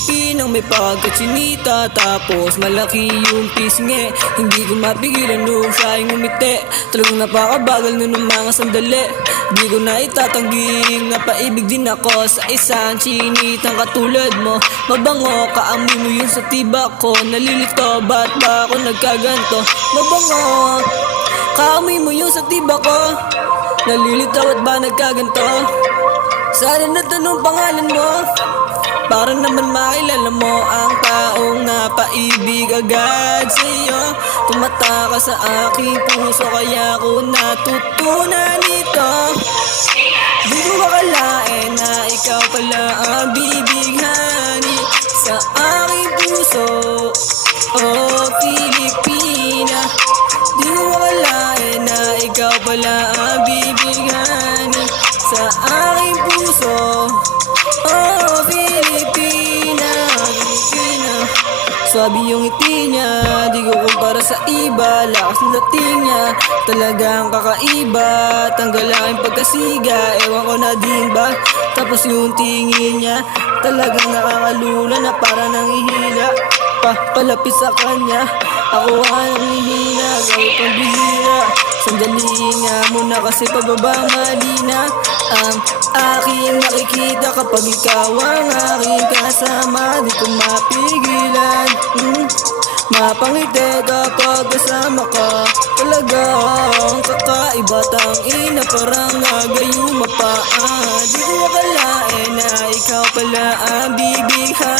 Pilipinang may pagkatsinita, tapos malaki yung pisngi. Hindi ko mapigilan nung siya ay ngumiti. Talagang napakabagal nun ng mga sandali. Di ko na itatangging napaibig din ako sa isang chinitang katulad mo. Mabango, kaamoy mo yun sa tibak ko. Nalilito, ba't ba ako nagkaganto? Mabango, kaamoy mo yun sa tibak ko. Nalilito, ba't ba nagkaganto? Sana natanong pangalan mo, para naman makilala mo ang taong napaibig agad sa'yo. Tumata ka sa aking puso, kaya ko natutunan ito. Di ko akalain na ikaw pala ang bibighani sa aking puso, oh Pilipina. Di ko akalain na ikaw pala ang bibighani sa aking puso, oh Pilipina, Pilipina. Sabi yung ngiti niya, di ko kumpara sa iba. Lakas ng dating niya, talagang kakaiba. Tanggalain pagkasiga, ewan ko na din ba. Tapos yung tingin niya, talagang nakakalula na para nangihila. Palapit sa kanya, ako ang nangihina, gawin pang bihira. Sandali nga muna kasi pababa malina ang aking nakikita kapag ikaw ang aking kasama. Di ko mapigilan mapangiti kapag kasama ka. Talagang kakaiba, tangina parang nagayuma pa. Di ko akalain na ikaw pala ang bibighani